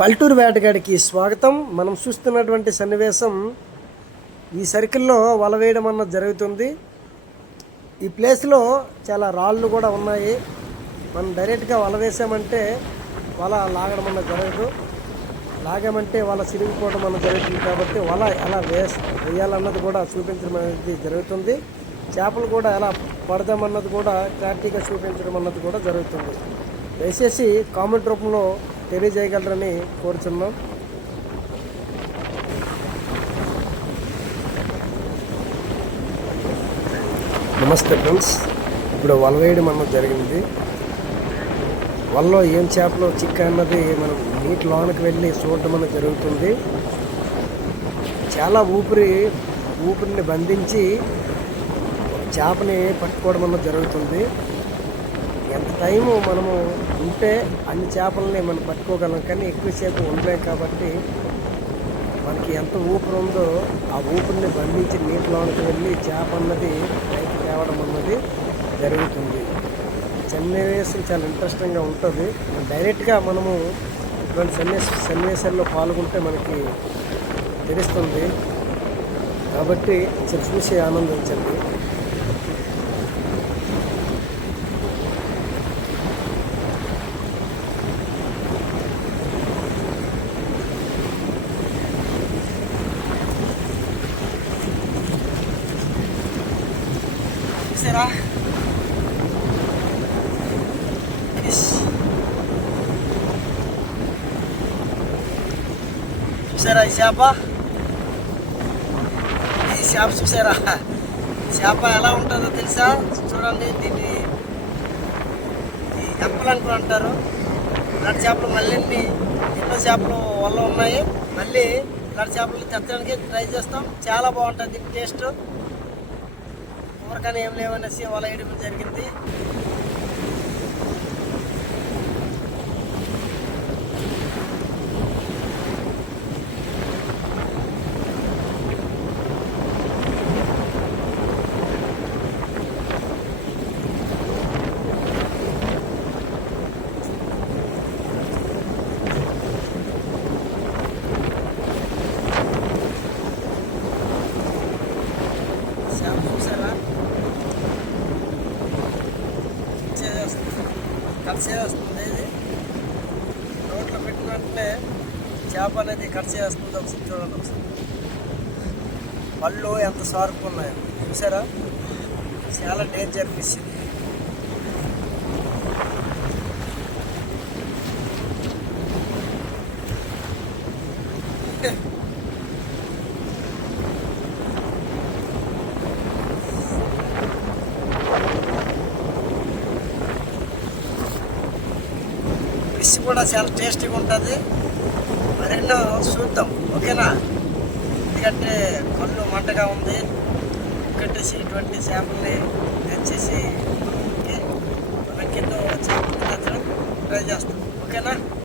పల్టూరు వేటగాడికి స్వాగతం. మనం చూస్తున్నటువంటి సన్నివేశం ఈ సర్కిల్లో వల వేయడం అన్నది జరుగుతుంది. ఈ ప్లేస్లో చాలా రాళ్ళు కూడా ఉన్నాయి. మనం డైరెక్ట్గా వల వేసామంటే వల లాగడం అన్నది జరగదు. లాగామంటే వల చిరిగిపోవడం అన్నది జరుగుతుంది కాబట్టి వల ఎలా వేస్ వేయాలన్నది కూడా చూపించడం అనేది జరుగుతుంది. చేపలు కూడా ఎలా పడదామన్నది కూడా క్లారిటీగా చూపించడం అన్నది కూడా జరుగుతుంది. దయచేసి కామెంట్ రూపంలో తెలియజేయగలరని కోరుచున్నాం. నమస్తే ఫ్రెండ్స్. ఇప్పుడు వల వేయడం అన్నది జరిగింది. వలలో ఏం చేపలు చిక్క అన్నది మనం నీటి లోనకి వెళ్ళి చూడడం అనేది జరుగుతుంది. చాలా ఊపిరి ఊపిరిని బంధించి చేపని పట్టుకోవడం అన్నది జరుగుతుంది. ఎంత టైము మనము ఉంటే అన్ని చేపలని మనం పట్టుకోగలం కానీ ఎక్కువసేపు ఉండలేం కాబట్టి మనకి ఎంత ఊపిరి ఉందో ఆ ఊపిరిని బంధించి నీటిలోనికి వెళ్ళి చేప అన్నది పైకి తేవడం అన్నది జరుగుతుంది. సన్నివేశం చాలా ఇంట్రెస్టింగ్గా ఉంటుంది. డైరెక్ట్గా మనము ఇటువంటి సన్నివేశ సన్నివేశాల్లో పాల్గొంటే మనకి తెలుస్తుంది. కాబట్టి కొంచెం చూసి ఆనందించండి చూసారా ఫిష్ చూసారా ఈ చేప ఈ చేప చూసారా చేప ఎలా ఉంటుందో తెలుసా? చూడండి దీన్ని ఈ ఎంపలంకు అంటారు ఇలాంటి చేపలు మళ్ళీ ఎన్నో చేపలు వల్ల ఉన్నాయి. మళ్ళీ ఇలాంటి చేపలు తెచ్చడానికి ట్రై చేస్తాం. చాలా బాగుంటుంది దీని టేస్ట్. ఊరకనే ఏం లేవనేసి వల వేయడం జరిగింది చేప చూసారా చేస్తుంది కట్ చేస్తుంది రోడ్లో పెట్టిన వెంటనే చేప అనేది కట్ చేస్తుంది ఒకసారి చూడండి ఒకసారి. పళ్ళు ఎంత షార్ప్ ఉన్నాయో. చూసారా? చాలా డేంజర్ ఫిష్ ఇది. ఫిష్ కూడా చాలా టేస్టీగా ఉంటుంది. మరెన్నో చూద్దాం ఓకేనా? ఎందుకంటే కళ్ళు మంటగా ఉంది. కట్టేసి ఇటువంటి చేపల్ని